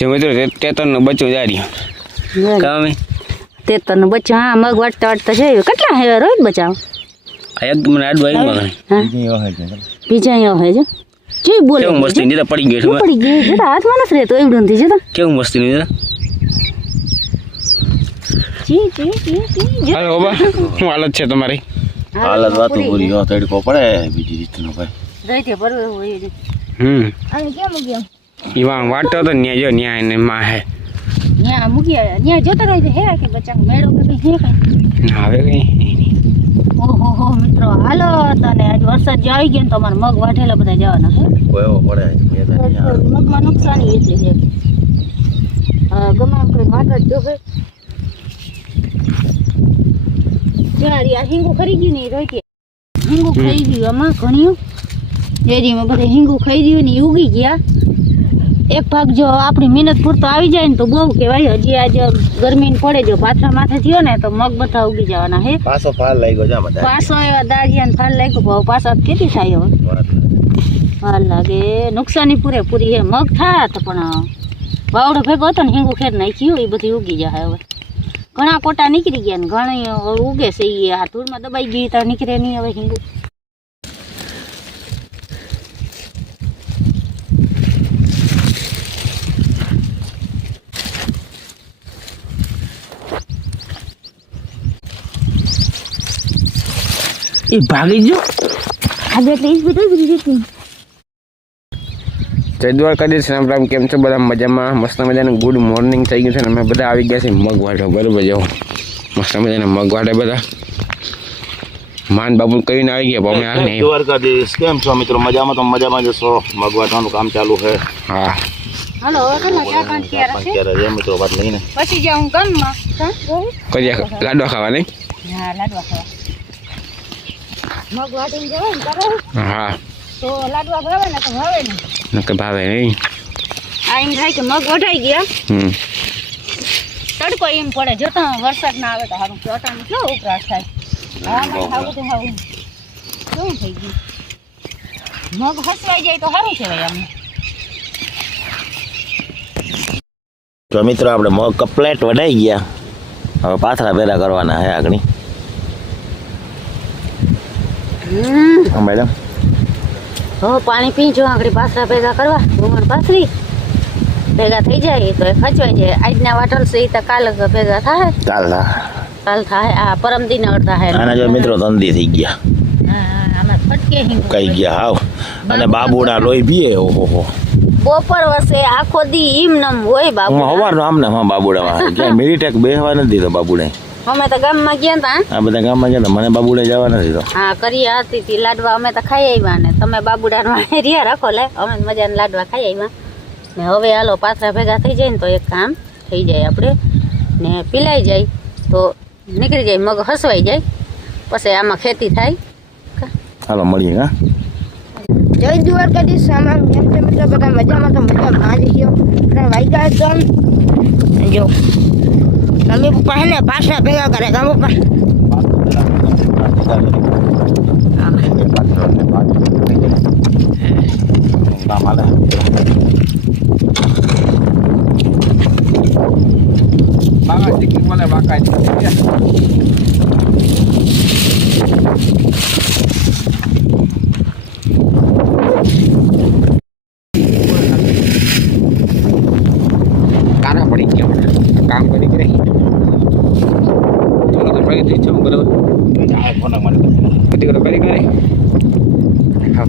જો મિત્રો તેતરનું બચ્ચું જારી કામે તેતરનું બચ્ચું હા મગ વાટતા વાટતા છે કેટલા હે રોજ બચાવ એક મને આડું આવી મગ બીજા અહીંયા હોય છે જી બોલે કેવું મસ્તી ની પડી ગઈ છે પડી ગઈ છે હાથમાં નથી રહેતો એવડું નથી છે કેવું મસ્તી ની જી હાલો બાબા શું હાલત છે તમારી હાલત વાતો પૂરી હો તડકો પડે બીજી રીતનો ભાઈ રહી પરવે હોય છે અને કેમ ગયો ઈવા વાટતો તો ન્યા જો ન્યા એને માં હે ન્યા મૂક્યા ન્યા જોતો રહે છે હે કે બચ્ચા મેળો કે કઈ હે કઈ હવે કઈ ઓહો મિત્રો હાલો તને આજ વરસાદ જો આવી ગયો ને તમારે મગ વાઢેલા બધા જવાના હે કોયો પડે મગમાં નુકસાની એટલી છે ગમે એમ કરી વાટ જ જો ભાઈ ચારી આ હિંગુ ખરી ગયું ને રોઈ કે હિંગુ ખાઈ ગયું આમાં ઘણ્યું ડેરીમાં બધા હિંગુ ખાઈ ગયું ને ઉગી ગયા એક ભાગ જો આપણી મહેનત પૂરતો આવી જાય ને તો બહુ કહેવાય હજી આજ ગરમી પડે જો પાથરા માથે થયો ને તો મગ બધા ઉગી જવાના હે પાછો ફાલ લાગ્યો જા બધા પાછો એવા દાળિયા ફાલ લાગ્યો ભાવ પાછા કેટલી થાય હવે ફાલ લાગે નુકસાની પૂરેપૂરી હે મગ થાત પણ વાવડો ભેગો હતો ને હિંગુ ખેર નાખ્યું એ બધી ઉગી જાય હવે ઘણા કોટા નીકળી ગયા ને ઘણા ઉગે છે એ આ ધૂળમાં દબાઈ ગઈ તો નીકળે નહીં હવે હિંગુ એ ભાગી ગયો આગળ એટલે જ બધું રીતનું જય દ્વારકાધીશ રામ રામ કેમ છો બધા મજામાં મસ્ત મજાનું ગુડ મોર્નિંગ થઈ ગયું છે ને અમે બધા આવી ગયા છે મગ વાટો બરાબર જાઓ મસ્ત મજાના મગ વાટે બધા માન બાબુ કરીને આવી ગયા અમે આ નહીં દ્વારકાધીશ કેમ છો મિત્રો મજામાં તો મજામાં જશો મગ વાટવાનું કામ ચાલુ છે હા હાલો કેટલા 4-5 ક્યારા છે અત્યારે જે મિત્રો વાત લઈને પછી જાઉં ગામમાં કરિયા લાડવા ખાવા નહીં હા લાડવા ખાવા મગ વાટીને જવાય ને કરો હા તો લાડવા ભાવે ને તો ભાવે ને નકે ભાવે નહીં આ એમ થાય કે મગ વઢાઈ ગયા તડકો એમ પડે જો તો વરસાદ ના આવે તો સારું કે અટાણું કેવો ઉકળાટ થાય હવામાન આવું તો આવું કેવું થઈ ગયું મગ હસવાઈ જાય તો સારું કહેવાય આમ તો મિત્રો આપણે મગ કપલેટ વઢાઈ ગયા હવે પાથરા ભેરા કરવાના હે આગળ મેડમ હો પાણી પીજો આગળ પાથરા ભેગા કરવા રૂમણ પાથરી ભેગા થઈ જાય તો એ ખચવાઈ જાય આજના વાટલ છે તો કાલ ભેગા થાય કાલ થાય આ પરમ દિન અડધા હે આના જો મિત્રો તંદી થઈ ગયા હા આમાં ફટકે હિંગ કઈ ગયા હાવ અને બાબુના લોહી પીએ ઓહો બપોર વસે આખો દી ઈમ નમ હોય બાબુ હું હવારનો આમને હા બાબુડા ક્યાં મિલિટેક બેહવા નથી તો બાબુડે અમે તો ગામમાં ગયા તા આ બધા ગામમાં ગયા મને બાબુડે જવા નથી તો હા કરી હતી તી લાડવા અમે તો ખાઈ આવ્યા ને તમે બાબુડા રિયા રાખો લે અમે મજાના લાડવા ખાઈ આવ્યા ને હવે હાલો પાથરા ભેગા થઈ જાય ને તો એક કામ થઈ જાય આપણે ને પીલાઈ જાય તો નીકળી જાય મગ હસવાઈ જાય પછી આમાં ખેતી થાય હાલો મળીએ હા જય દ્વારકાધીશ સામાન કેમ છે મિત્રો બધા મજામાં તો મજામાં આજે ગયો અને વાઈગા તો જો તમે પપ્પા હે ને પાછા ભેગા કરે ગામ પપ્પા બાબા દીકરી બોલે વાકા કારા પડી ગયા કામ કરી રહી ચાલો તો પ્રગતિ છે બરાબર ફોન મને કરી હા